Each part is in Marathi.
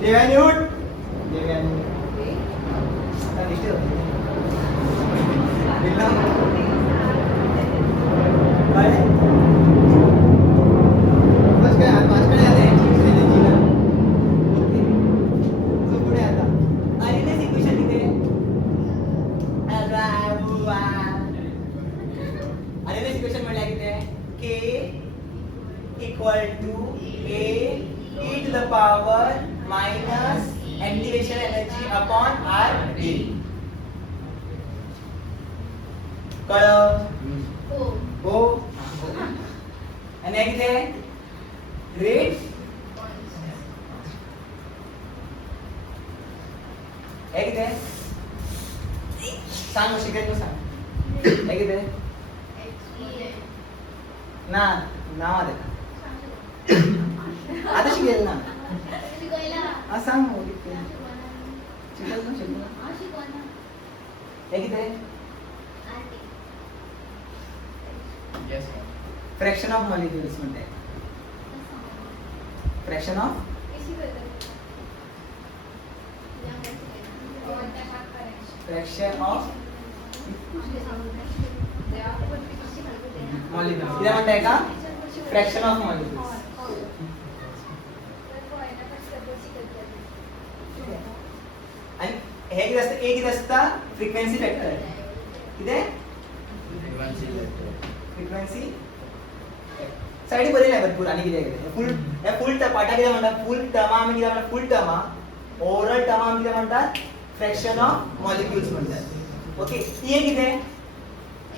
देव्यानी उठ. देव्यानी आता निश्चित होते. काय बस काय माझ्याकडे आले एनर्जीला. ओके सो पुढे आता आरएनएस इक्वेशन लिहिते. आरएनएस इक्वेशन म्हणल्या किती k equal to a e to the power minus activation energy upon RT. कळलं? हो. आणि हे किती आहे? रेट हे किती आहे? सांग शिकायचं तू सांग. हे किती आहे? ना नाव दे. आता शिकेल ना. हा सांग मग. शिकेल ना शिकेल. हे किती आहे? फ्रॅक्शन ऑफ मॉलिक्युल्स म्हणते. Fraction of fraction of molecules इथे म्हणताय का फ्रॅक्शन ऑफ मॉलिक्युल्स. आणि हे किती असतं? ए किती असतं? फ्रिक्वेन्सी फॅक्टर किती? फ्रिक्वेन्सी साइड बरेल आहे भरपूर. आणि किती किती फुल या फुल पाटा किती म्हणतात? फुल टर्म आम्ही किती म्हणतात? फुल टर्म ओव्हरऑल टर्म आम्ही किती म्हणतात? फ्रॅक्शन ऑफ मॉलिक्युल्स म्हणतात. ओके हे किती आहे?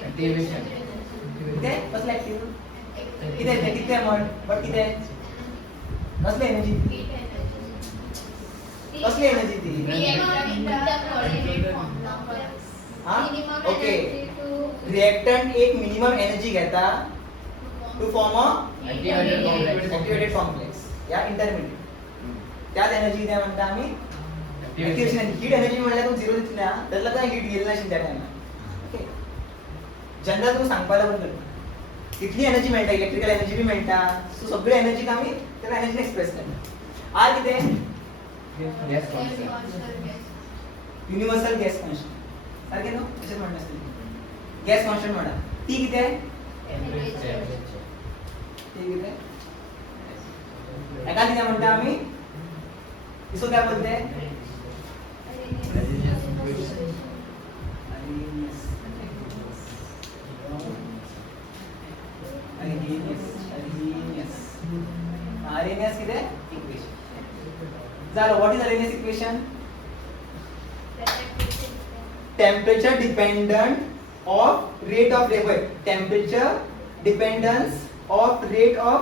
एक्टिवेशन किती आहे? कसलं ऍक्टिव्ह किती आहे? किती आहे मॉड बट किती आहे? कसली एनर्जी? कसली एनर्जी ती? हा ओके रिएक्टंट एक मिनिमम एनर्जी घेता to form a activated complex या इंटरमिडिएट. त्यात एनर्जी किती म्हणता आम्ही? एक्टिवेशन. हीट एनर्जी म्हणल्या तू झिरो दिसली ना त्याला काय हीट गेली नाही त्या टाइमला. ओके जनरल तू सांगपाला पण करता कितली एनर्जी मिळता? इलेक्ट्रिकल एनर्जी बी मिळता. सो सगळी एनर्जी का आम्ही त्याला एनर्जी एक्सप्रेस करता. आर किती आहे? युनिव्हर्सल गॅस कॉन्स्टंट सारखे ना तसेच म्हणत असते. गॅस कॉन्स्टंट म्हणा. टी किती आहे? टी किती आहे? एका किती म्हणता आम्ही? इसको क्या बोलते हैं? RNS किती आहे? इक्वेशन. झालं. What is RNS equation? Temperature dependent of rate of temperature dependence of rate of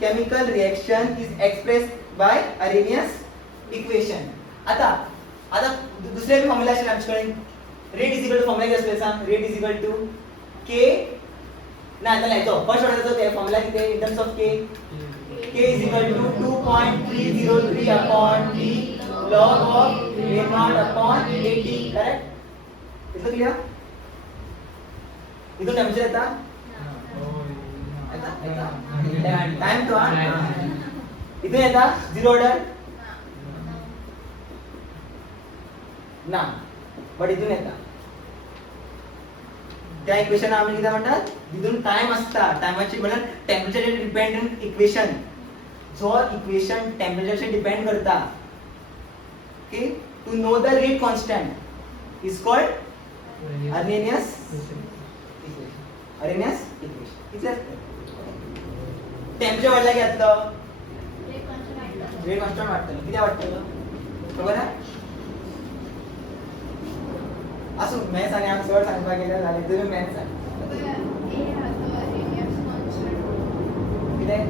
chemical reaction is expressed by Arrhenius equation. आता दुसरे फॉर्म्युला असेल आमच्याकडे. Rate is equal to formula काय असेल सांग? Rate is equal to K नाही आता लिहायचो फर्स्ट ऑर्डरचा ते फॉर्म्युला किती आहे? In terms of K k is equal to 2.303 upon d log of a0 upon at. correct? इतना क्लियर? इथून टेम्परेचर येता टाइम तो इथून येता झिरो ऑर्डर ना बट इथून येता त्या इक्वेशन आम्ही किती म्हणतात? इथून टाइम असता. टाइमाची म्हणजे टेम्परेचर डिपेंडंट इक्वेशन जो इक्वेशन टेम्परेचर से डिपेंड करता. Okay to know the rate constant is called Arrhenius equation. Arrhenius equation किती असतं? टेम्परेचर वाढला की आता रेट कांस्टेंट वाढतं. किती वाढतं बरोबर आहे? असो मॅथ्स आणि आम्ही सर सांगता गेलं झाले तुम्ही मॅथ्स आहे किती आहे?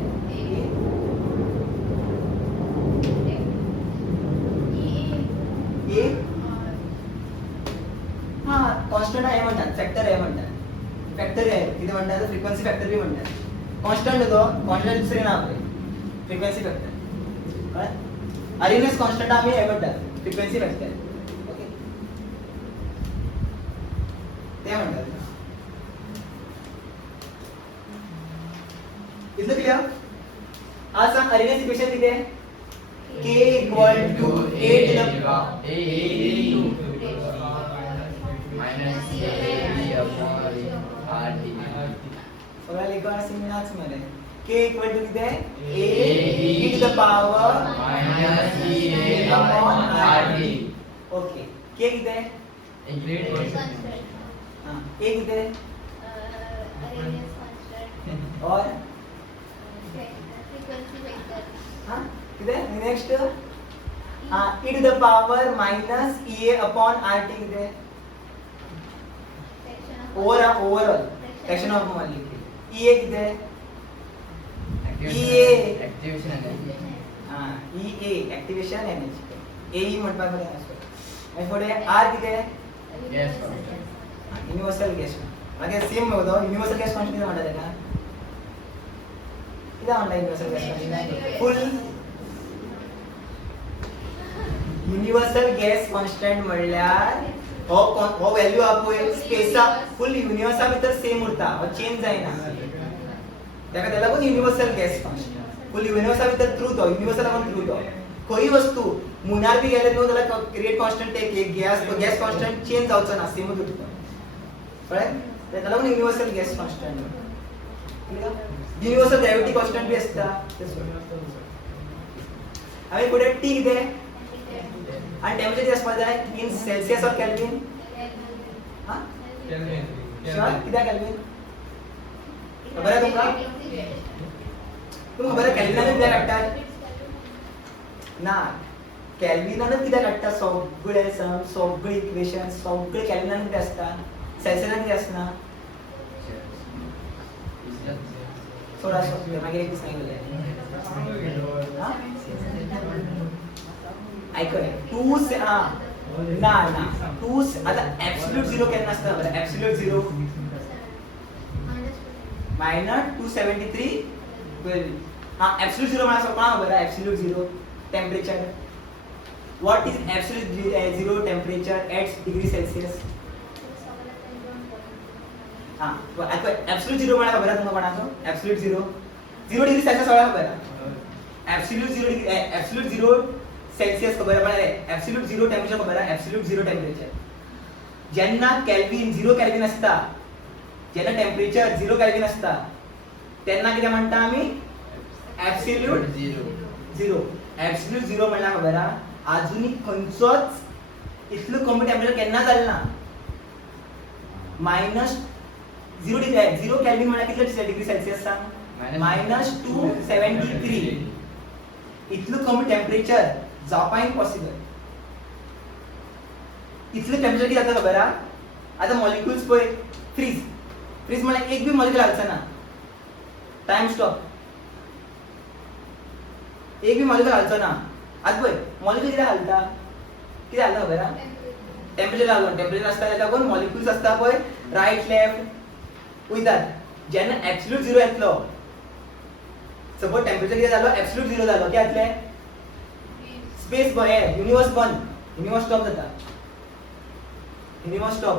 हा कॉन्स्टंट आहे म्हणतात. फॅक्टर आहे म्हणतात. फॅक्टर आहे किती म्हणतात? फ्रिक्वेन्सी फॅक्टर बी म्हणतात. कॉन्स्टंट होतो. कॉन्स्टंट दुसरे नाव आहे फ्रिक्वेन्सी फॅक्टर. Arrhenius कॉन्स्टंट आम्ही हे म्हणतात फ्रिक्वेन्सी फॅक्टर. ओके ते म्हणतात. Is clear? आज सांग Arrhenius इक्वेशन किती आहे? K equal to A to the minus AB upon RT. सगळ्या लेखा सिमिलाच मरे K equal to किती आहे A to the power minus EA upon RT. Okay K किती आहे Include हां A किती आहे और हां किती आहे नेक्स्ट हां E to the power minus EA upon RT किती आहे overall section of molecule EA किती आहे activation energy. हां EA ऍक्टिव्हेशन एनर्जी AE म्हणतात बरं असं आणि पुढे R किती आहे Gas constant. युनिव्हर्सल गॅस मागे सेम होतो युनिव्हर्सल गॅस कॉन्स्टंट किती म्हणतात त्याला किती म्हणतात युनिव्हर्सल गॅस कॉन्स्टंट फुल युनिव्हर्सल गॅस कॉन्स्टंट म्हणल्यार हो व्हॅल्यू हा पळय स्पेसा फुल युनिव्हर्सा भितर सेम उरता हो चेंज जायना ताका त्याला पण युनिव्हर्सल गॅस कॉन्स्टंट फुल युनिव्हर्सा भितर ट्रूथ हो युनिव्हर्सल पण ट्रूथ हो खंय वस्तू मुनार बी गेले न्हू जाल्यार रेट कॉन्स्टंट एक गॅस कॉन्स्टंट चेंज जावचो ना सेमच उरता कळ्ळें त्याला पण universal gas constant universal gravity constant बी असता आम्ही पुढे टी किती आहे आणि टेम्परेचर किती असपाक जाय इन सेल्सियस और केल्विन हां श्योर किती आहे केल्विन खबर आहे तुमका खबर आहे केल्विनान किती काडटात ना केल्विनान किती काडटा सगळे सम सगळे इक्वेशन सगळे केल्विनान किती असता सेल्सियसान किती असना 1600 मागीर एक दीस सांगितले ऐकय टू ना ना टू आता ऍब्सोल्यूट झिरो केन्ना असता बरं ऍब्सोल्यूट झिरो मायनस 273 हा ऍब्सोल्यूट झिरो म्हणा कोणा बरं absolute zero temperature what is absolute zero temperature at degree Celsius हां ऍब्सोल्यूट झिरो म्हणा खबर आहे तुम्हाला कोणाचो ऍब्सोल्यूट झिरो 0 डिग्री सेल्सियस सगळ्या खबर आहे absolute zero degree absolute zero Celsius खबर आहे पण ऍब्सोल्यूट झिरो टेम्परेचर खबर आहे ऍब्सोल्यूट झिरो टेम्परेचर जेन्ना केल्विन 0 केल्विन असता जेन्ना टेम्परेचर 0 केल्विन असता तेन्ना कितें म्हणटा आमी ऍब्सोल्यूट झिरो ऍब्सोल्यूट झिरो म्हणल्यार खबर आहे अजूनही खंयचोच इतलो कमी टेम्परेचर केन्ना जालें ना मायनस 0 डिग्री 0 केल्विन म्हणल्यार कितले डिग्री सेल्सियस सांग मायनस 273 इतलो कमी टेम्परेचर जावपा इम्पॉसिबल इतले टेम्परेचर किती जाता खबर आता मॉलिक्युल्स पळय फ्रीज फ्रीज म्हळ्यार एक बी मॉलिक्यूल हालचा ना टाइम स्टॉप एक बी मॉलिक्यूल हालचो ना आज पळय मॉलिक्यूल किती हालता खबर टेम्परेचर लागून टेम्परेचर असता तेका कोण मॉलिक्युल्स असता पळय राईट लेफ्ट वयतात जेन्ना ऍब्सोल्यूट झिरो येतलो सपोज टेम्परेचर किती जालो ऍब्सोल्यूट झिरो जालो कितें जातलें स्पेस युनिवर्स बंद युनिवर्स स्टॉप जाता युनिवर्स स्टॉप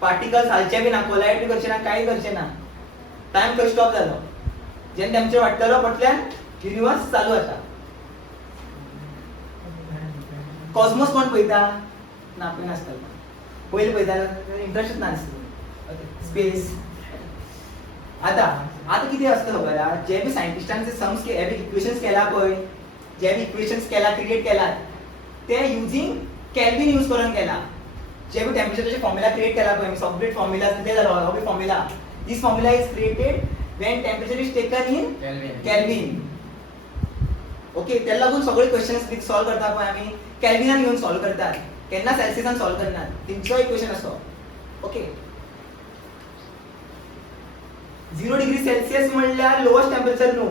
पार्टिकल्स हालचे बी ना कोलाइड बी करचे ना कांय करचे ना टाइम खंय स्टॉप जालो जेन्ना टेम्परेचर वाडटलो फाटल्यान युनिवर्स चालू जाता कॉस्मोस कोण पळयता ना पळय नासतलो पयलीं पळयता इंट्रस्टच नासलो स्पेस आता किती असतं खबर आहे जे बी सायंटिस्टांचे सम्स इक्वेशन्स केला पळय जे बी इक्वेशन्स केला क्रिएट केला ते युजिंग केल्विन यूज करून केला जे बी टेम्परेचरचे फॉर्म्युला क्रिएट केला पळय सगळे फॉर्म्युला ते जालो हो बी formula this formula is created when temperature is taken in Kelvin okay त्याला लागून सगळे क्वेश्चन्स सॉल्व करता पळय आमी केल्विनान घेऊन सॉल्व करतात केन्ना सेल्सियसान सॉल्व करनात तेंचो इक्वेशन असो ओके 0 डिग्री सेल्सियस म्हणल्यार lowest temperature no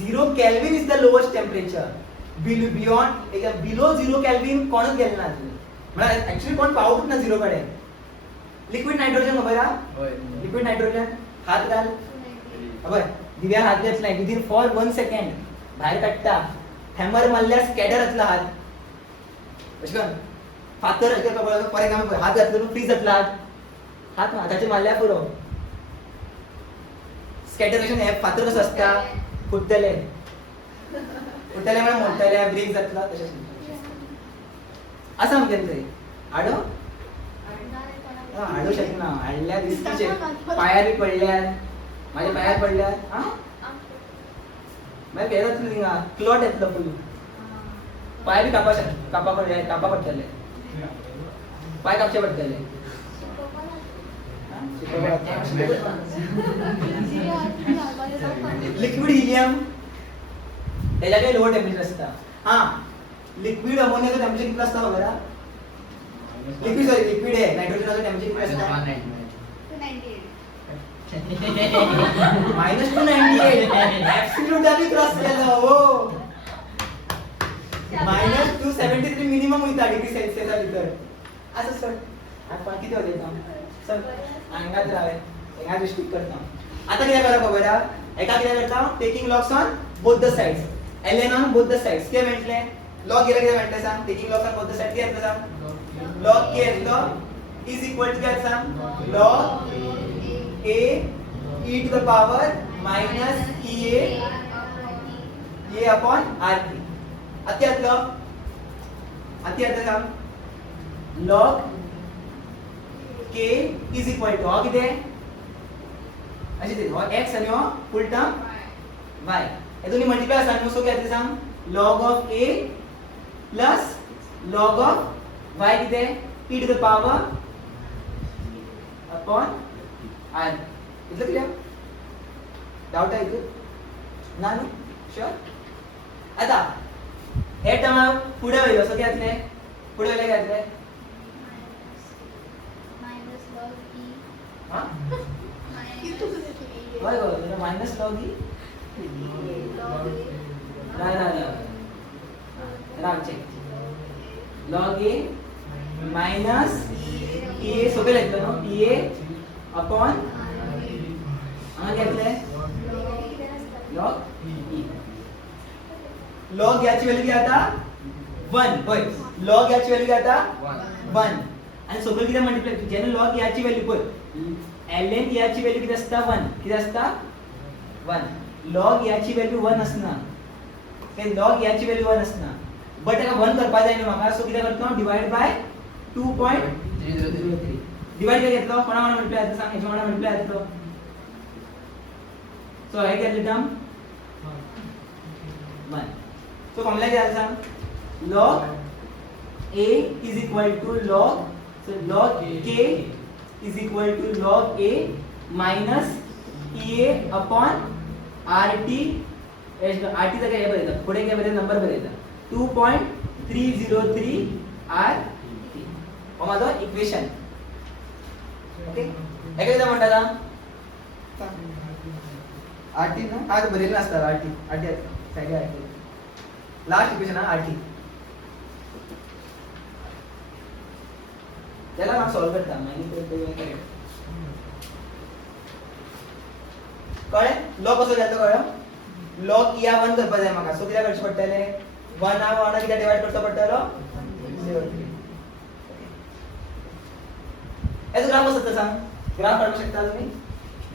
0 Kelvin is the lowest temperature below 0 Kelvin कोणच गेले ना म्हणजे ऍक्च्युअली कोण पावूच ना 0 कडे लिक्विड नायट्रोजन खबर हा लिक्विड नायट्रोजन हात घाल खबर दिव्या हात घातला विदिन फॉर 1 सेकंड भायर काडटा हॅमर मारल्यार स्कॅटर जातला हात अशें फातर फॉर एक्झाम्पल हात घातलो फ्रीज जातला हात हाताचे मारल्यार पुरो स्कॅटर कशें हे फातर कसो असता फुटतले उठल्यामुळे मोठ्याल्या ब्रेक जातला तशाच असं म्हणते ते आडो आडू शकना आडल्या दिसतीचे पायार पडल्या माझ्या पायार पडल्या हा माझ्या पेरत नाही क्लॉट येतलं फुल पाय बी कापा पडतले पाय कापचे पडतले लिक्विड हिलियम त्याच्या काही लोअर टेम्परेचर असता हा लिक्विड अमोनियाचं टेम्परेचर किती असतं बघा लिक्विड सॉरी लिक्विड आहे नायट्रोजनचं टेम्परेचर किती असतं -298 ऍब्सोल्यूट आम्ही क्रॉस केलं हो -273 मिनिमम होता डिग्री सेल्सिअसचा लिटर असं सर आपण किती होते सर अंगात राहावे एका दृष्टीत करता आता किती करा बघा एका किती करता taking logs on both the sides ln on both the sides काय म्हटले लॉग गेला किती म्हटले सांग taking logs on both the sides काय येतं सांग log k येतं इज इक्वल टू काय सांग log a e to the power minus ea a upon rt अत्यातलं सांग log k is equal to हो किती अशी ते हो x आणि हो फुल टर्म y हे दोन्ही मल्टिप्लाय असतात सो काय सांग log of a plus log of y किती e to the power upon r इथलं क्लियर डाउट आहे इथे ना शुअर आता हे टर्म पुढे होईल असं घ्यायचंय पुढे वेळेला घ्यायचंय हां होय होय म्हणजे मायनस लॉग ई नाही राम चेक लॉग ए मायनस ए सोपे लिहिलं ना ए अपॉन घेतलंय लॉग ई लॉग याची व्हॅल्यू किती आता 1 होय लॉग याची व्हॅल्यू किती आता 1 आणि सोबत किती मल्टिप्लाय जेने लॉग याची व्हॅल्यू पण ln याची व्हॅल्यू किती असता 1 किती असता 1 लॉग याची व्हॅल्यू 1 असणार ते लॉग याची व्हॅल्यू 1 असणार बट एका 1 करपा जाय ना माका सो किती करतो डिवाइड बाय 2.303 डिवाइड केलं घेतलं कोणा मल्टिप्लाय आता सांग याच्या मल्टिप्लाय येतो सो हे घेतलं टर्म 1 सो फॉर्म्युला काय सांग log a is equal to log so log k is equal to log a minus ea upon rt rt चा काय बघायचा पुढे काय बघायचा नंबर बघायचा 2.303 rt हा माझा इक्वेशन ओके हे काय म्हणतात rt ना आज बरेला असतात rt side rt last equation आहे rt त्याला ना सॉल्व करता माहिती कळे लॉग कसं जातं कळलं लॉग या 1 करपा जाय माका सो किती करचे पडटले 1 हा 1 किती डिवाइड करता पडटलो 0 याचं ग्राफ कसं सांग ग्राफ काढू शकता तुम्ही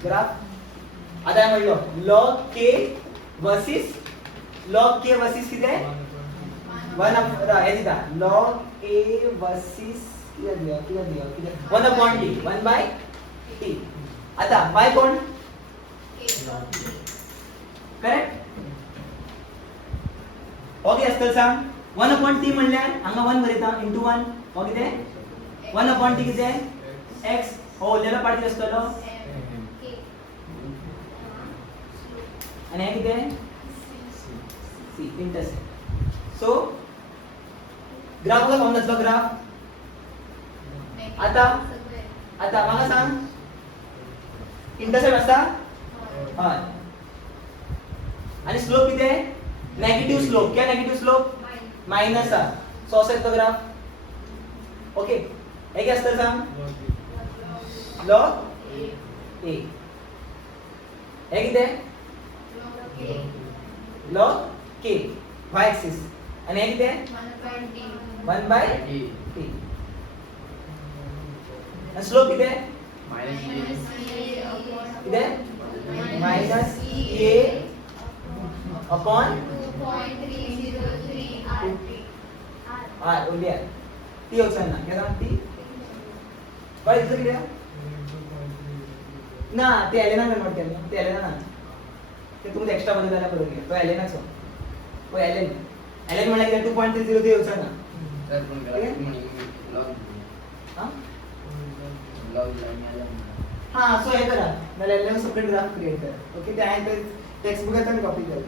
ग्राफ आता काय म्हणलो log k वर्सेस किती आहे 1 हे दिला log a वर्सेस किती 1 upon t 1 by t आता y कोण करेक्ट ओके असतं सांग 1 upon t म्हणल्यार हांगा 1 बरयता into 1 हो किती 1 upon t किती आहे x हो उरलेला पार्ट किती असतलो आणि हे किती आहे c इंटरसेक्ट सो ग्राफचा फॉर्म नसलो ग्राफ आता मला सांग इंटरसेप्ट असा हां आणि स्लोप किती आहे नेगेटिव्ह स्लोप क्या नेगेटिव्ह स्लोप मायनस आ सो असा येतो ग्राफ ओके हे काय असतं सांग log a हे किती आहे log k y axis आणि हे किती आहे 1 by t आणि स्लोप किती आहे किती आहे minus a upon 2.303 RT. R only R ती येवचना ना कित्याक सांग ती कळ्ळें तुका कितें ना ते एलेना कन्वर्ट केलें न्हू ते एलेना ना ते तुमकां एक्स्ट्रा बदल जाल्यार बरोबर घे तो एलेनाचो पळय एलेन म्हणल्यार कितें 2.30 ते येवचना सर पण ठीक आहे? ब्लॉग हां ब्लॉग हां सो हे करा नाल्यार एलेन सेपरेट ग्राफ क्रिएट कर ओके ते हांवें ते टेक्स्ट बुकांतल्यान कॉपी केलें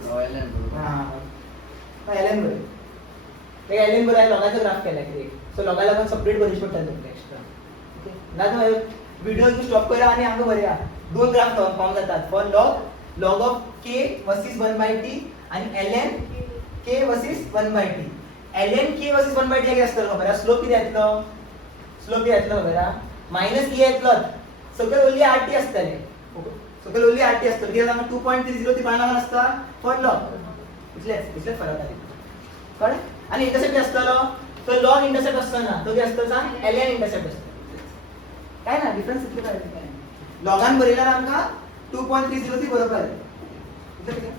हां एलेन बरें ते एलेन बरें लॉगाचो ग्राफ केला क्रिएट सो लॉगा लागून सेपरेट बरें पडटा तुमकां एक्स्ट्रा ओके नाजाल्यार व्हिडिओ स्टॉप करा आनी हांगा बरया दोन ग्राफ फॉर्म जातात for log of K versus 1/t आणि एलएन के वर्सीस 1/t एलएन के वर्सीस 1/t कितें आसतलो खबर आहा स्लोप कितें येतलो खबर आहा मायनस ए येतलो सकयल ओन्ली आरटी आसतले सकयल ओन्ली आरटी आसतलो कित्याक हांगा 2.30 ती बाणां आसता फॉर लॉग इतलेच फरक आहा कळ्ळें आनी इंटरसेप्ट आसतलो तो लॉग इंटरसेप्ट आसतना तो कितें आसतलो सांग एलएन इंटरसेप्ट आसतलो काय ना डिफरन्स इतले काय लॉगान बरयल्यार आमकां 2.30 ती बरोबर इतलें कितें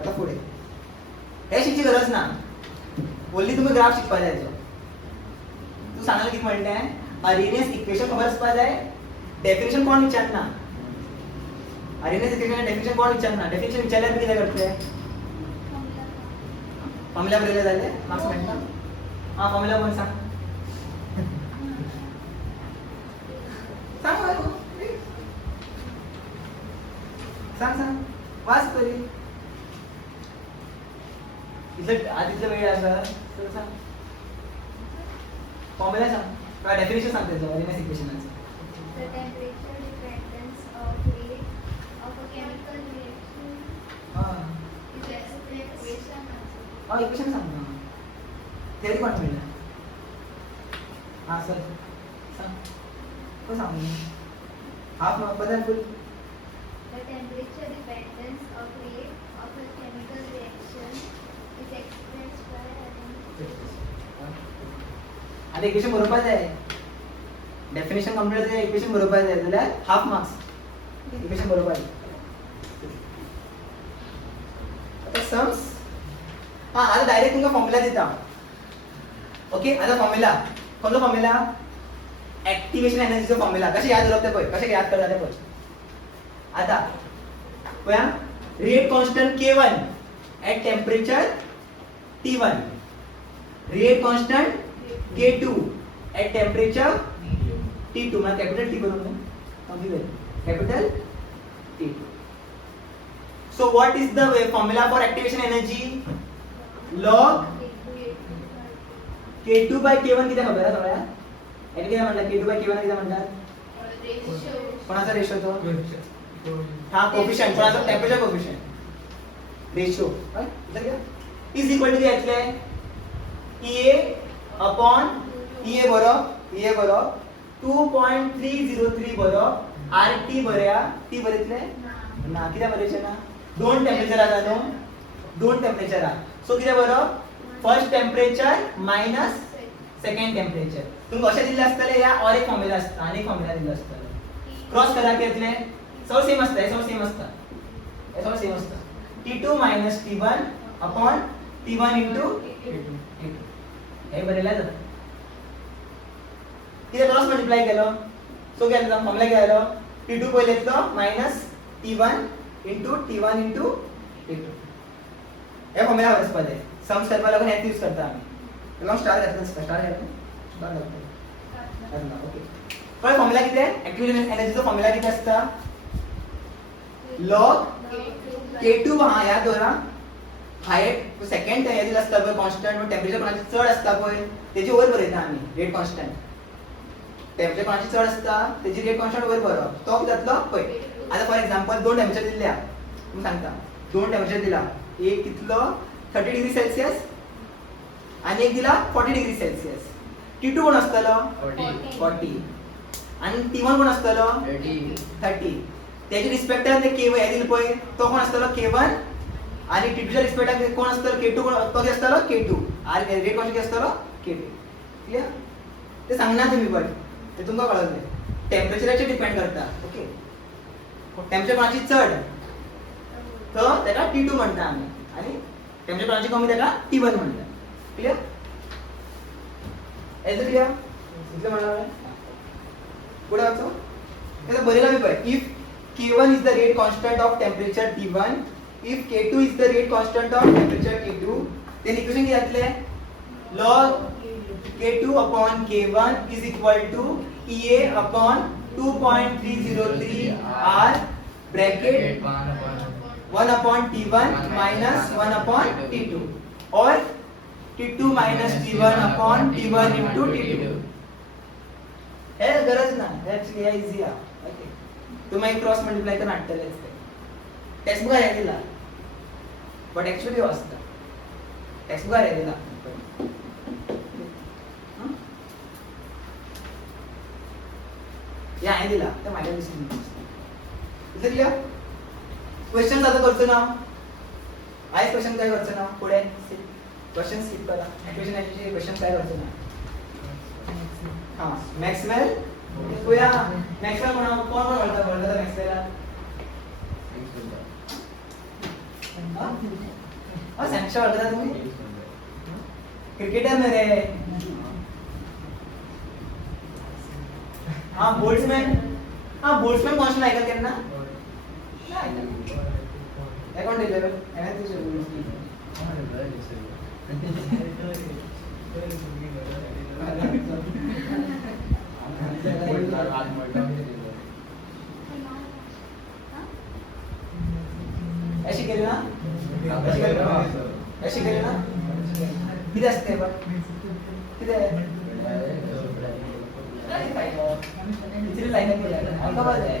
आता फुडें हे शिकची गरज ना ओन्ली तुमी ग्राफ शिकपा जाय हेचो तूं सांगलें कितें म्हणलें अरेनियस इक्वेशन खबर आसपा जाय डेफिनेशन कोण विचारना अरेनियस इक्वेशन डेफिनेशन कोण विचारना डेफिनेशन विचारल्यार कितें करतले फॉर्म्युला बरयले जाले मार्क्स मेळटा हां फॉर्म्युला कोण सांग सांग मरे सांग वाच तरी इतलं वेळ आसा तर सांग फॉर्म्युला सांग काय डेफिनेशन सांग त्याचं Arrhenius इक्वेशनाचं The temperature dependence of rate of a chemical reaction हां is expressed equation. हां इक्वेशन सांग ना थेरी कोण मिळणार हां सर सांग तो सांग हाफ बदल फुल The temperature dependence of rate of a chemical reaction is expressed by आणि इक्वेशन बरोबर जाय डेफिनेशन कंप्लीट जाय इक्वेशन बरोबर जाय जाल्यार हाफ मार्क्स इक्वेशन बरोबर आता सम्स हां आता डायरेक्ट तुमकां फॉर्म्युला दिता ओके आता फॉर्म्युला कोणतो फॉर्म्युला ऍक्टिव्हेशन एनर्जीचो फॉर्म्युला कशें याद उरप ते पळय कशें याद करता ते पळय आता पळया rate constant K1 at temperature T1 rate constant K2 at temperature T2 मतलब कैपिटल T करूँ मैं capital T2 so what is the formula for activation energy log K2 by K1 किती खबर आहे सगळ्या याने किती म्हणतात K2 by K1 किती म्हणतात कोणाचा रेशो तो हा कोएफिशिएंट कोणाचा temperature coefficient ratio is equal to यातले EA अपॉन EA बरो 2.303 बरो RT बऱ्या टी बरयतले ना किती बरयचे ना दोन टेम्परेचर आसा न्हू दोन टेम्परेचर आहा सो किती बरो first temperature minus second temperature तुमकां अशें दिल्लें आसतलें या और एक फॉर्म्युला आसता आनी एक फॉर्म्युला दिल्लो आसतलो क्रॉस करा कितले सगळं सेम आसता हे सगळं सेम आसता हे सगळं सेम आसता T2 minus T1 upon T1 into T2 हे बरयल्या जाता कितें क्रॉस मल्टिप्लाय केलो सो केलो फॉर्म्युला केलो T2 पयले येतलो minus T1 into T1 into T2 हे फॉर्म्युला वापरपा जाय सम्स करपा लागून हेच यूज करता आमी लॉंग स्टार घातलो स्टार घातलो ओके पण फॉर्म्युला कितें ऍक्टिव्हेशन एनर्जीचो फॉर्म्युला कितें आसता log K2 हा याद दवरा हायट सेकंड हे दिला आसता पळय कॉन्स्टंट टेम्परेचर कोणाची चड आसता पळय तेजी वयर बरयता आमी रेट कॉन्स्टंट टेम्परेचर कोणाची चड आसता तेजी रेट कॉन्स्टंट वयर बरोवप तो जातलो पळय आता फॉर एक्झाम्पल दोन टेम्परेचर दिल्या तुमी सांगता दोन टेम्परेचर दिला एक कितलो 30 डिग्री सेल्सियस आणि एक दिला 40 डिग्री सेल्सियस T2 कोण आसतलो 40 आणि T1 कोण आसतलो 30 त्याच्या रिस्पेक्टान ते K1 हे दिले पळय तो कोण आसतलो K1 आणि T2 च्या रिस्पेक्टान कोण आसतलो K2 तो आसतलो K2 आणि रेट कोण आसतलो K2 क्लियर ते सांगना तुम्ही पण ते तुमका कळले टेम्परेचरचे डिपेंड करता ओके टेम्परेचर कोणाची चड तो त्याला T2 म्हणता आम्ही आणि टेम्परेचर कोणाची कमी ताका T1 म्हणतात. क्लियर? एज क्लियर? इतलं म्हणणार पुढे वाचो. त्याला बरेला बी पळय. If K1 is the rate constant of temperature T1, if K2 is the rate constant of temperature T2, then equation किती जातले? log K2 upon K1 is equal to EA upon 2.303 R bracket 1 upon T1 minus 1 upon T2 or T2 minus T1 upon T1 into T2. हे गरज ना, ऍक्च्युअली हे इझी आहे. ओके, तुम्ही क्रॉस मल्टिप्लाय करून हाडटले टेक्स्ट बुकार हे दिला, बट ऍक्च्युअली हो असता टेक्स्ट बुकार हे दिला. या हे दिला तर माझ्या दिसून क्लियर. क्वेश्चन आता करतो ना, आय क्वेश्चन काय करतो ना, पुढे क्वेश्चन स्किप करा. इक्वेशन चे क्वेश्चन काय करतो ना. हां, मॅक्सवेल कोया मॅक्सवेल कोण बोलता मॅक्सवेलला. हां सॅमशा बोलता तुम्ही क्रिकेटर ना रे. हां बोल्ट्समॅन. हां बोल्ट्समॅन क्वेश्चन ऐका त्यांना अकाउंट दिलं आहे तुझे. अशी केली ना, अशी केली ना. किती असते बघ किती किती लाईन केल्या ऐका बघ आहे.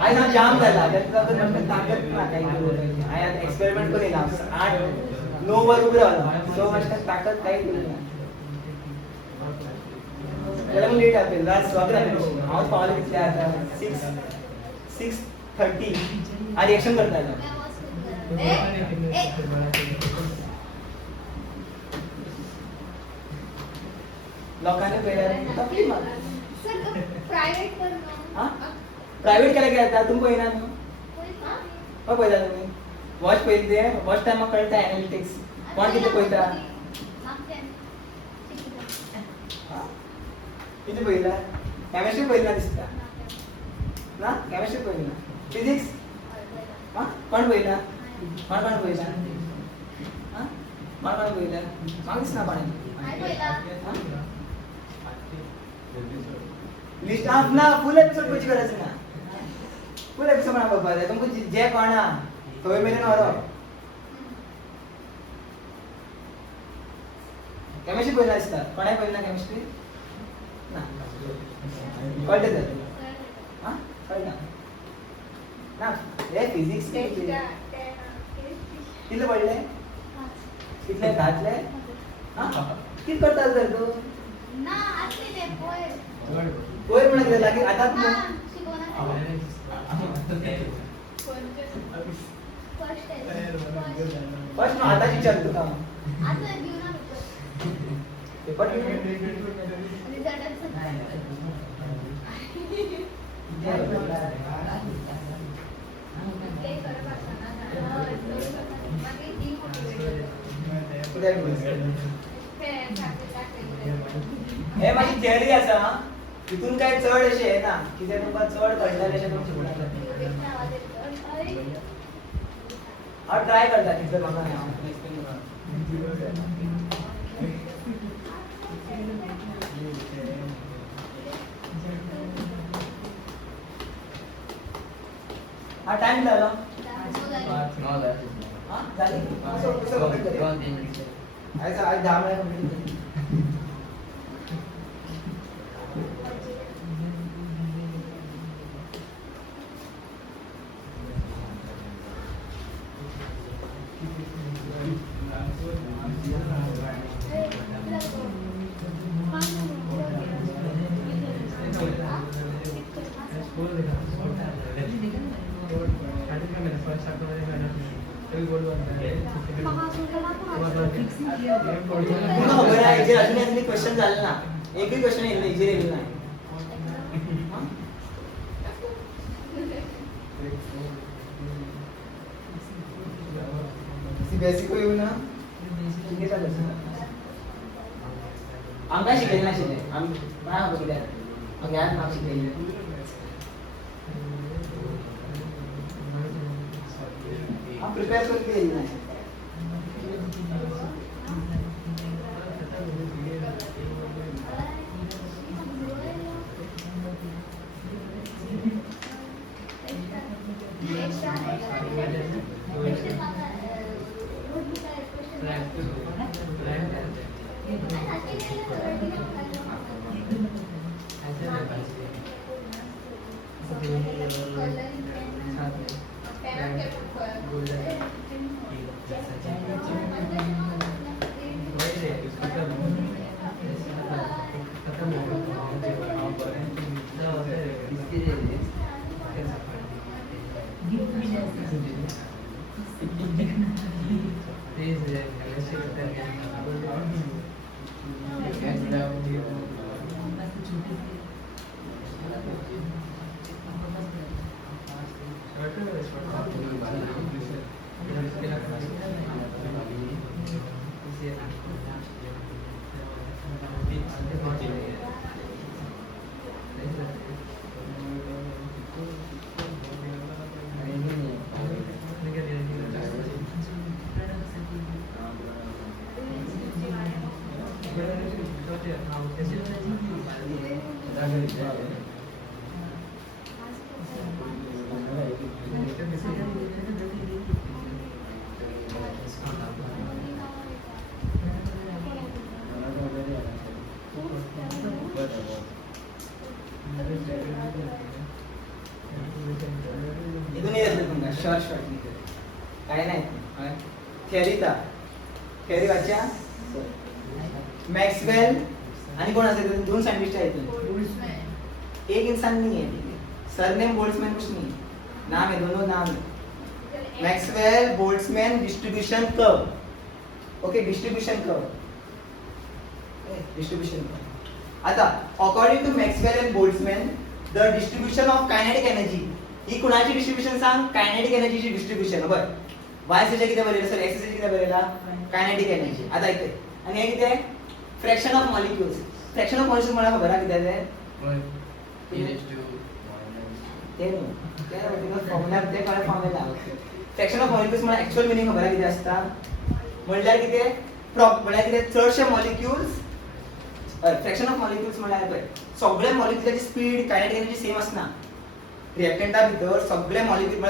आई ना जाम झाला त्याचा पण नंतर ताकद ना काही आई आता एक्सपेरिमेंट करेल. 8-9 वर उभे राहिला 6 वर्षात ताकद काही केली नाही. त्याला मग लेट असेल रात स्वागत आवाज पावले किती आता 6:30 हा रिएक्शन करता येईल. लोकांनी पहिल्या तकलीफ सर प्राइवेट पर हां प्राइवेट केला गेला तुम पहिला ना हो पहिला तुम्ही वॉच पहिले वॉच टाइम कळता एनालिटिक्स कोण किती पहिला किती पहिला केमिस्ट्री पहिला दिसता ना केमिस्ट्री पहिला फिजिक्स हां कोण पहिला कोण पहिला हां कोण पहिला मागच ना कोण लिस्ट आप ना फुल एपिसोड कुछ गरज ना फुल एपिसोड बना बाबा तुमको जे कोणा तो मेरे ना और केमिस्ट्री पहिला असता कोणा पहिला केमिस्ट्री ना कळते तर हां कळला ना हे फिजिक्स किती पडले कितले घातले हां किती करतात सर तू ना असले ते पोय पोय म्हणत गेला की आता फर्स्ट आता विचार तू काम आता घेऊ ना पेपर हे माझी थिअरी असा तिथून काय चढ असे आहे ना की ते तुमका चढ कळणार असे तुमची पुढे हा ट्राय करता तिथं बघा ना हा टाइम झाला हा झाली कसं कंप्लीट करूया आज 10 मिनिट कंप्लीट क्वेश्चन झाले ना एकही क्वेश्चन येईल इजी रेल नाही बेसिक येऊ ना आमकां शिकयलें नाशिल्लें आमी बाय बसल्या आमगे म्हाका शिकयलें हांव प्रिपेर करून येयलें नाशिल्लें शॉर्ट काय नाही थेअरी वाच्या मॅक्सवेल आणि कोण असेल दोन सायंटिस्ट आहेत एक इंसान नहीं है सरनेम बोल्ट्जमैन कुछ नहीं नाम है दोनों नाम है Maxwell Boltzmann distribution curve okay distribution curve आता according to Maxwell and Boltzmann the distribution of kinetic energy ही कुणाची डिस्ट्रीब्यूशन सांग कायनेटिक एनर्जीची डिस्ट्रीब्यूशन बरं y चे किती बरेला सर x चे किती बरेला कायनेटिक एनर्जी आता इथे आणि हे किती आहे फ्रॅक्शन ऑफ मॉलिक्युल्स मला खबर आहे किती आहे ते फॉर्म्युला ते काय फॉर्म्युला फ्रॅक्शन ऑफ मॉलिक्युल्स मला ऍक्च्युअल मीनिंग खबर आहे किती असता म्हणल्यार किती म्हणल्यार किती चडशे मॉलिक्युल्स फ्रॅक्शन ऑफ मॉलिक्युल्स म्हणल्यार पळय सगळे मॉलिक्युलची स्पीड कायनेटिक एनर्जी सेम असना रिएक्टंटा भितर सगळे मॉलिक्युल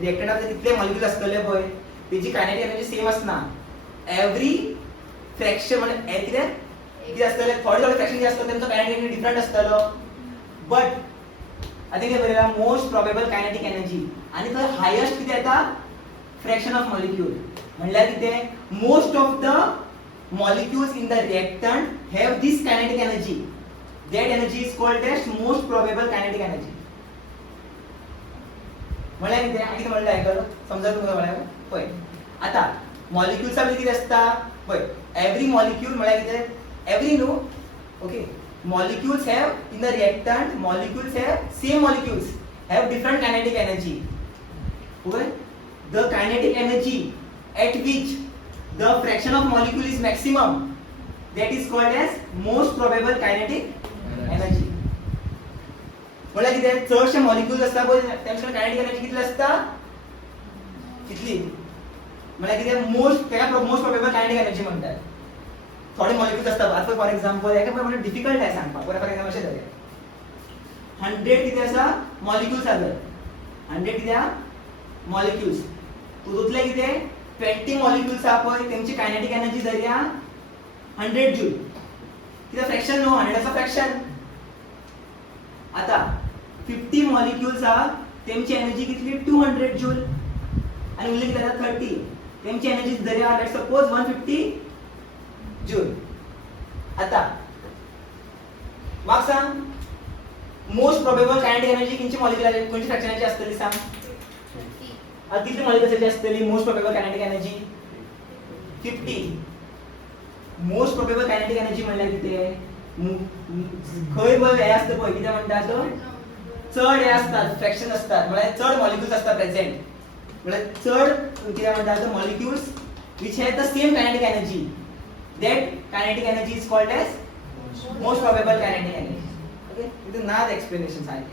रिएक्टंटा भितर कितले मॉलिक्युल असतले पळय तेजी कायनेटिक एनर्जी सेम असना एवरी फ्रॅक्शन म्हणजे किती असतले थोडे फ्रॅक्शन जे असतात त्यांचा कायनेटिक एनर्जी डिफरंट असतलो बट I think बरेला मोस्ट प्रोबेबल कायनेटिक एनर्जी आणि तो हायेस्ट किती येता फ्रॅक्शन ऑफ मॉलिक्यूल म्हणल्यार किती most of the molecules in the reactant have this kinetic energy that energy is called as most probable kinetic energy म्हणल्यार किती किती म्हणलं ऐकलं समजा तुम्हाला म्हणल्यार पय आता मॉलिक्यूल्स मध्ये किती असता पय एव्हरी मॉलिक्यूल म्हणल्यार किती every no okay molecules have in the reactant molecules have same molecules have different kinetic energy okay the kinetic energy at which the fraction of molecule is maximum that is called as most probable kinetic energy मला किती चडशे मॉलिक्यूल्स असता पय त्यांची कायनेटिक एनर्जी कितली असता कितली मला किती मोस्ट प्रोबेबल कायनेटिक एनर्जी म्हणतात थोडे मॉलिक्यूल्स असतात आता फॉर एक्झाम्पल एका म्हणजे डिफिकल्ट आहे सांगपाक फॉर एक्झाम्पल अशें जालें 100 किती आसा मॉलिक्यूल्स आसत 100 किती मॉलिक्यूल्स तुतूंतले किती 20 मॉलिक्यूल्स आहा पळय तेंची कायनेटिक एनर्जी धरया 100 जूल किती फ्रॅक्शन नो 100 चा फ्रॅक्शन आता 50 मॉलिक्यूल्स आहा तेंची एनर्जी कितली 200 जूल आणि उरली किती आसा 30 तेंची एनर्जी धरया लेट्स सपोज 150 जूल आता म्हाका सांग मोस्ट प्रोबेबल कायनेटिक एनर्जी किंची मॉलिक्युलर कोणची फ्रॅक्शनाची असतली सांग कितली मॉलिक्युलरची असतली most probable kinetic energy 50 most probable kinetic energy म्हणल्यार किती खंय पळय हे असतं पळय किती म्हणतात चढ हे असतात फ्रॅक्शन असतात म्हणजे चढ मॉलिक्युल्स असतात प्रेझेंट म्हणजे चढ किती म्हणतात molecules which have the same kinetic energy, that kinetic energy is called as most probable kinetic energy. Okay, this is not the explanation side.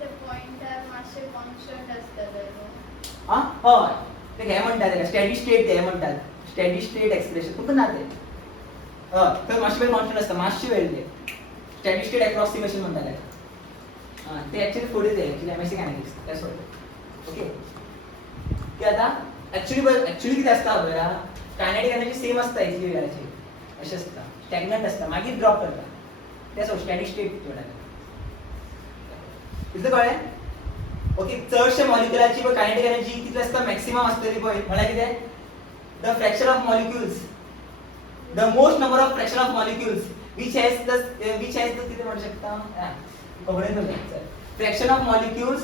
The pointer मातशे constant असतात. हा होय ते काय म्हणतात त्याला स्टेडी स्टेट ते म्हणतात स्टेडी स्टेट एक्सप्रेशन कुठं ना ते तर मास्टर वेळ कॉन्स्टंट असतं मास्टर वेळ ते स्टेडी स्टेट अप्रॉक्सिमेशन म्हणतात त्याला ते ऍक्च्युली पुढे ते ऍक्च्युली एमएससी कायनेटिक्स त्याच होतं ओके ते आता ऍक्च्युली किती असतं बघा कायनेटिक एनर्जी सेम असतं इथली वेळाची अशी असतं स्टॅग्नंट असतं मागीर ड्रॉप करता त्याच स्टेडी स्टेट थोडा तिथं कळ्ळें ओके चडशे मॉलिक्युलाची व कायनेटिक एनर्जी किती असता मॅक्सिमम असतली पळय म्हळ्यार कितें the fraction of molecules the most number of fraction of molecules which has the किती म्हणू शकता खबर नाही fraction of molecules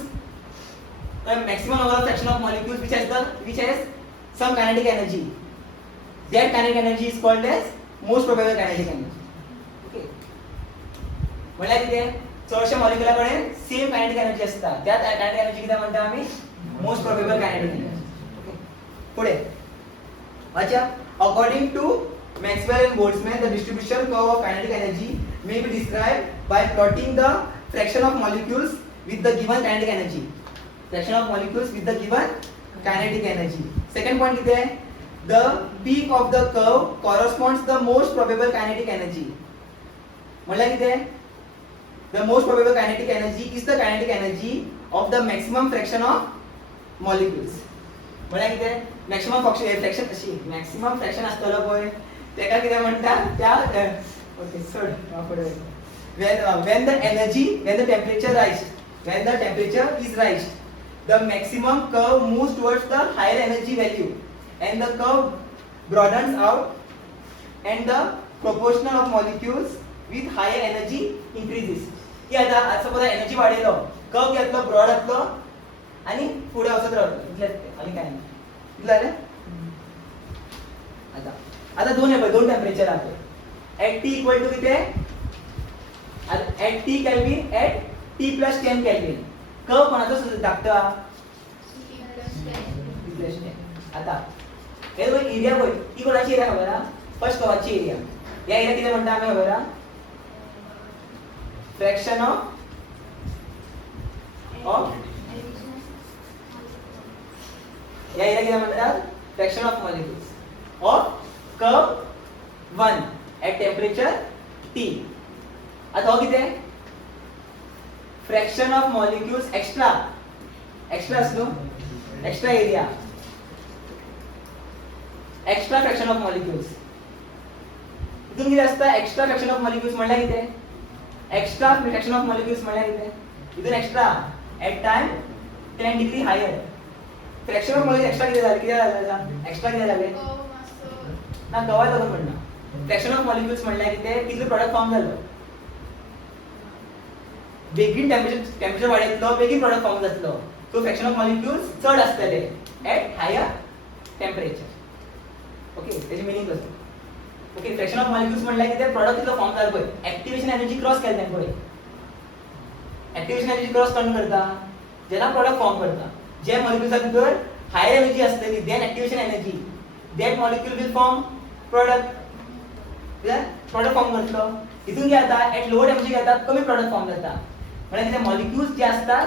the maximum number of fraction of molecules which has some kinetic energy, that kinetic energy is called as most probable kinetic energy. Okay, म्हळ्यार कितें चडशे मॉलिक्युलाकडे सेम कायनेटिक एनर्जी असता त्या कायनेटिक एनर्जी कितें म्हणटा आमी most probable kinetic energy okay पुढे वाचा according to Maxwell and Boltzmann the distribution curve of kinetic energy may be described by plotting the fraction of molecules with the given kinetic energy. Fraction of molecules with the given kinetic energy. Second point किती आहे the peak of the curve corresponds to the most probable kinetic energy. म्हटलं किती आहे the most probable kinetic energy is the kinetic energy of the maximum fraction of molecules. म्हटलं किती आहे maximum fraction अशी maximum fraction असतलो पळय तेका किती म्हणतात त्या ओके सोड पुढे when the temperature is raised the maximum curve moves towards the higher energy value and the curve broadens out and the proportion of molecules with higher energy increases. की आता सपोज एनर्जी वाढेलो कर्व घेतलो ब्रॉड जातलो आणि पुढे वचत रावतलो इतलेच आणि काय नाही इतले आता दोन टेम्परेचर आहेत at t equal to किती at t Kelvin at t plus 10 Kelvin curve कोणाचा दाखता आता हे बघ एरिया बघ ही कोणाची एरिया खबर ना फर्स्ट कर्वची एरिया या एरिया किती म्हणता आम्ही खबर ना फ्रॅक्शन ऑफ या एरिया किती म्हणतात fraction of molecules of curve 1 at temperature T. आता हो किती फ्रॅक्शन ऑफ मॉलिक्युल्स एक्स्ट्रा असलो extra area extra fraction of molecules इथून किती असता एक्स्ट्रा फ्रॅक्शन ऑफ मॉलिक्युल्स म्हणल्यार किती एक्स्ट्रा फ्रॅक्शन ऑफ मॉलिक्युल्स म्हणल्यार किती इथून extra at time 10 degree higher fraction of molecules extra किती झालं एक्स्ट्रा किती झाले ना कवा लागून म्हणणं फ्रॅक्शन ऑफ मॉलिक्युल्स म्हणल्यार किती कितले प्रॉडक्ट फॉर्म झालं बेगीन टेम्परेचर वाढयतलो बेगीन प्रॉडक्ट फॉर्म जातलो सो फ्रॅक्शन ऑफ मॉलिक्युल्स चड आसतले एट हायर टेम्परेचर ओके त्याची मिनिंग कसं ओके फ्रॅक्शन ऑफ मॉलिक्युल्स म्हणल्यार किती प्रॉडक्ट कितलो फॉर्म जालो पळय एक्टिवेशन एनर्जी क्रॉस केली तें पळय एक्टिवेशन एनर्जी क्रॉस कोण करता जेन्ना प्रॉडक्ट फॉर्म करता जे मॉलिक्युल्सा भितर हायर एनर्जी आसतली then activation energy that molecule will form product product form करतलो इथून किती जाता at low temperature घेतात कमी product फॉर्म जाता म्हणजे किती मॉलिक्युल्स जे असतात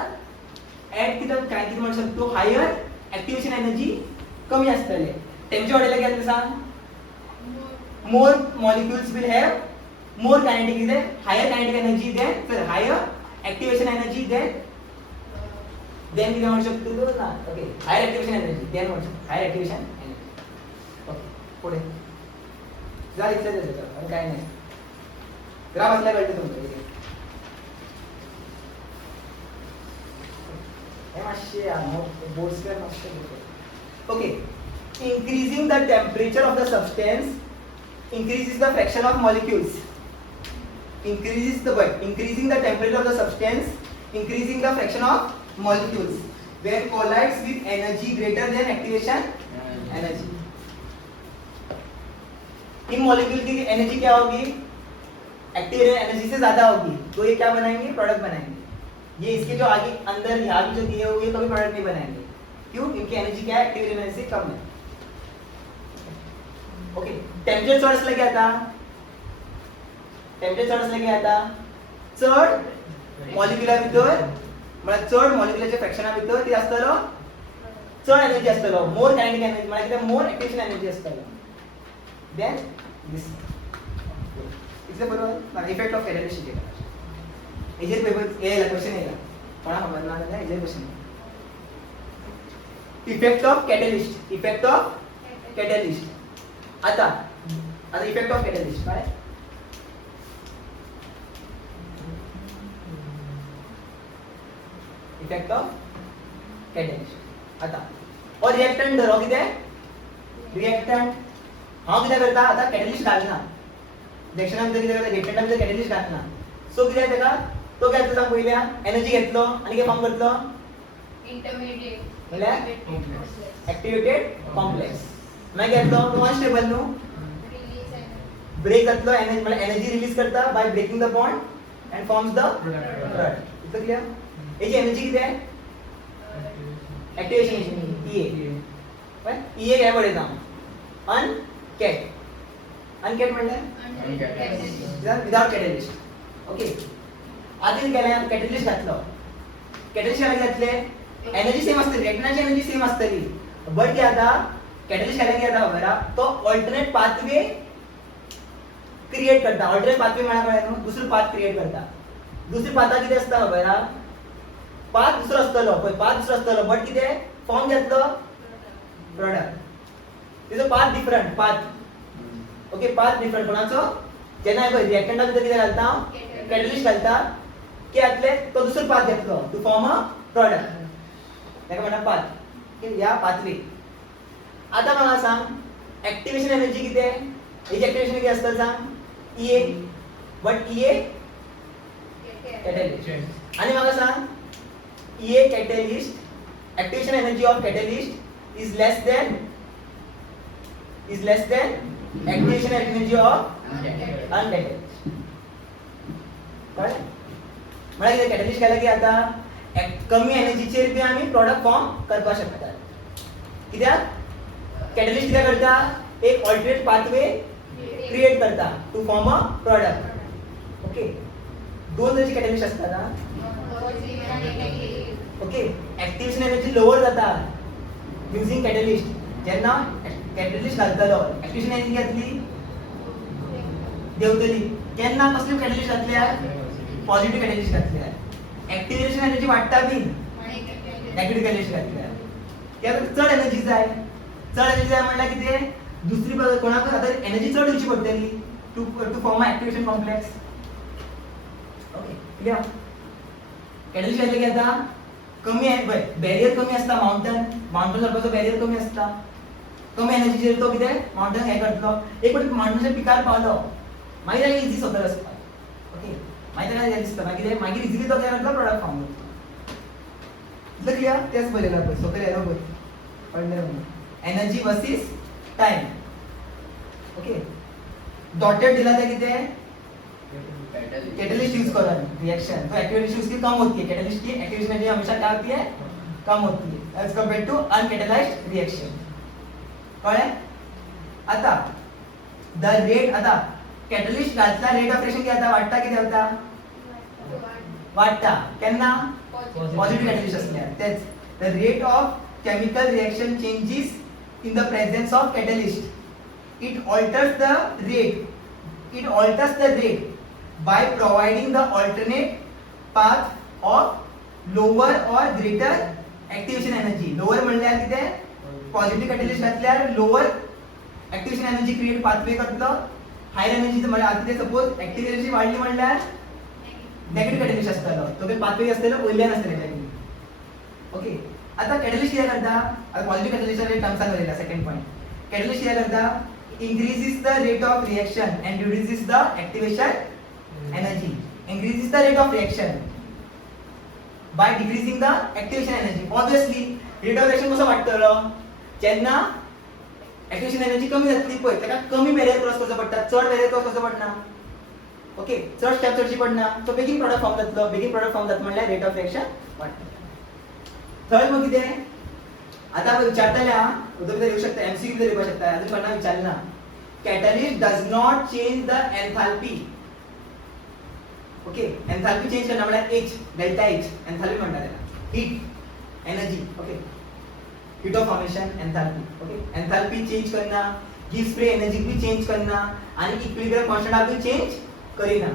at किती म्हणू शकतो हायर एक्टिवेशन एनर्जी कमी असतले टेम्परेचर वाढले किती सांग more molecules will have more kinetic is higher kinetic energy than higher activation energy than किती म्हणू शकतो ना okay higher activation energy then म्हणू शकतो हायर एक्टिवेशन पुढे जरा इथलं द्यायचं आणि काय नाही जरा बसल्या कळते तुमचं हे मातशे बोर्ड्सवर मातशे okay increasing the temperature of the substance increases the fraction of molecules increasing the temperature of the substance increasing the fraction of molecules when collides with energy greater than activation energy in molecule की एनर्जी क्या होगी एक्टिव एनर्जी से ज्यादा होगी तो ये क्या बनाएंगे प्रोडक्ट बनाएंगे ये इसके जो आगे अंदर यहाँ भी जो दिए हुए हैं, कभी प्रोडक्ट नहीं बनाएंगे। क्यों? क्योंकि एनर्जी क्या है, एक्टिव एनर्जी कम है। ओके, टेम्परेचर चढ असलं की आता टेम्परेचर चढ असलं की आता चढ मॉलिक्युला भितर म्हळ्यार चढ मॉलिक्युलाच्या फ्रॅक्शना भितर कितें आसतलो, चढ एनर्जी आसतलो, मोर कायनेटिक एनर्जी म्हळ्यार कितें, मोर एक्टिवेशन एनर्जी आसतलो। देन दिस इतले बरोबर इफेक्ट ऑफ कॅटलिस्ट शिकयता। हेजेर पेपर येयला, क्वेश्चन येयला, कोणा खबर ना जाल्यार हेजेर question effect of catalyst, effect of catalyst. आता इफेक्ट ऑफ कॅटलिस्ट काय, इफेक्ट ऑफ कॅटलिस्ट। आता और रिएक्टंट धरो कितें, रिएक्टंट हांव कितें करता, आता कॅटलिस्ट घालना रिएक्शना भितर, कितें करता रिएक्टंटा भितर कॅटलिस्ट घालना, सो कितें तेका तो काय सांग पयल्या, एनर्जी घेतलो आनी कितें फॉर्म करतलो, इंटरमिडिएट म्हळ्यार एक्टिवेटेड कॉम्प्लेक्स। मागीर घेतलो तो अनस्टेबल न्हू, रिलीज एनर्जी ब्रेक जातलो, एनर्जी म्हळ्यार एनर्जी रिलीज करता by breaking the bond and forms the product. इतलं क्लियर? हेची एनर्जी कितें आहे, एक्टिवेशन ईए, ईए काय पळयता अनकॅट, अनकॅट म्हणल्यार विदाउट कॅटलिस्ट। ओके, आधी केल्यार कॅटलिस्ट घातलो, कॅटलिस्ट घातले एनर्जी सेम आसतली, रिएक्टंटाची एनर्जी सेम आसतली, बट कितें जाता कॅटलिस्ट घातल्यार कितें जाता खबर आहा, तो ऑल्टरनेट पाथवे क्रिएट करता। ऑल्टरनेट पाथवे म्हळ्यार कळ्ळें न्हू, दुसरो पाथ क्रिएट करता। दुसरी पाथा कितें आसता खबर आहा, पाथ दुसरो आसतलो पळय, पाथ दुसरो आसतलो, बट कितें फॉर्म घेतलो प्रोडक्ट, तिजो path different, path okay, path different कोणाचो, जेन्ना पळय रिएक्टंटा भितर कितें घालता, कॅटलिस्ट घालता, की आतले तो दुसरो पाथ घेतलो टू फॉर्म अ प्रोडक्ट, ताका म्हणटा पाथ, ह्या पाथवे। आता म्हाका सांग एक्टिवेशन एनर्जी कितें, हेची एक्टिवेशन कितें आसतली सांग, ईए, बट ईए कॅटलिस्ट। आनी म्हाका सांग E A catalyst, activation energy of catalyst is less than activation energy of uncatalyst. कळ्ळें? म्हळ्यार कितें, कॅटलिस्ट केलें की आता कमी एनर्जीचेर बी आमी प्रोडक्ट फॉर्म करपाक शकतात। कित्याक कॅटलिस्ट कितें करता, एक ऑल्टरनेट पाथवे क्रिएट करता to form a product. Okay, दोन तरेचे कॅटलिस्ट आसतात ना, ओके, एक्टिवेशन एनर्जी लोअर जाता युजिंग कॅटलिस्ट, जेन्ना कॅटलिस्ट घालतलो एक्टिवेशन एनर्जी घातली देंवतली, केन्ना कसली कॅटलिस्ट घातल्यार, पॉझिटिव्ह कॅटलिस्ट घातल्यार एक्टिवेशन एनर्जी वाडटा बी, नेगेटिव्ह कॅटलिस्ट घातल्यार कित्याक चड एनर्जी जाय, चड एनर्जी जाय म्हणल्यार कितें, दुसरी कोणाक आतां एनर्जी चड दिवची पडटली to form a activation complex. Okay, clear? Catalyst घातले की आता कमी आहे पळय, बॅरियर कमी आसता, माउंटन चडपाचो बॅरियर कमी आसता, कमी एनर्जीचेर तो कितें माउंटन हें करतलो, एक फावटी माउंटनाच्या पिकार पावलो मागीर ताका इजी सकयल वचपाक। ओके, मागीर ताका हें दिसता मागीर इजिली तो कितें करतलो, प्रोडक्ट फॉर्म करतलो। इतलें क्लियर? तेच बरयलां पळय सकयल येयलो पळय, कळ्ळें म्हणून energy versus time. Okay, dotted दिला तें कितें, कैटलिस्ट यूज करो रिएक्शन, तो एक्टिविटी उसकी कम होती है, कैटलिस्ट की एक्टिवेशन एनर्जी हमेशा क्या होती है, कम होती है as compare to uncatalysed reaction. कळ्ळें? आता द रेट, आता कैटलिस्ट घातला रेट ऑफ रिएक्शन किती वाढता की देवता, वाढता केन्ना, पॉझिटिव्ह कैटलिस्ट असल्यार। तेच the rate of chemical reaction changes in the presence of catalyst, it alters the rate by providing the alternate path of lower or greater activation energy। lower म्हणल्यार कितें, पॉझिटिव्ह कॅटलिस्ट घातल्यार lower activation energy create pathway करतलो, हायर एनर्जी म्हळ्यार आता ते सपोज एक्टिव एनर्जी वाढली म्हणल्यार नेगेटिव्ह कॅटलिस्ट आसतलो, तो काही पाथवे आसतलो वयल्यान आसतले। ओके, आता कॅटलिस्ट कितें करता, आता पॉझिटिव्ह कॅटलिस्टाचे टर्म्सान बरयला सेकंड पॉइंट, कॅटलिस्ट कितें करता, increases the rate of reaction and reduces the activation energy, increases the rate of reaction by decreasing the activation energy। obviously rate of reaction कसो वाडटलो, जेन्ना एक्टिवेशन एनर्जी कमी जातली पळय ताका कमी बॅरियर क्रॉस करचो पडटा, चड बॅरियर क्रॉस करचो पडना। ओके चड स्टेप चडशी पडना सो बेगीन प्रॉडक्ट फॉर्म जातलो बेगीन प्रॉडक्ट फॉर्म जाता म्हणल्यार रेट ऑफ रिएक्शन वाडटा थर्ड मग कितें आता आपण विचारताले हा उदक भितर येऊ शकता एमसीक्यू भितर येऊ शकता अजून कोणा विचारना catalyst does not change the enthalpy okay enthalpy change करना म्हळ्यार एच डेल्टा एच एन्थाल्पी म्हणटा त्याला heat energy okay heat of formation enthalpy okay enthalpy change करना हीट स्प्रे एनर्जी भी चेंज करना आणि इक्विलिब्रियम कॉन्स्टंट भी चेंज करिना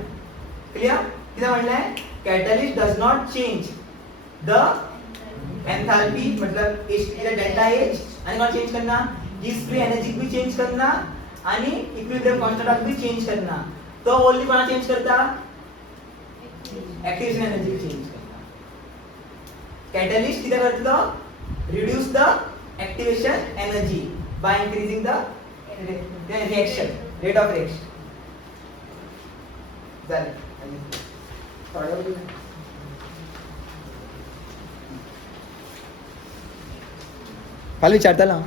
क्लियर कितें म्हणलें catalyst does not change the enthalpy मतलब H डेल्टा H आणि कोण चेंज करना हीट स्प्रे एनर्जी भी चेंज करना आणि इक्विलिब्रियम कॉन्स्टंट भी चेंज करना तो ओनली कोणा चेंज करता एक्टिवेशन एनर्जी चेंज करता कॅटलिस्ट किती करतलो reduce the activation energy by increasing the reaction rate of reaction झाले काल विचारताला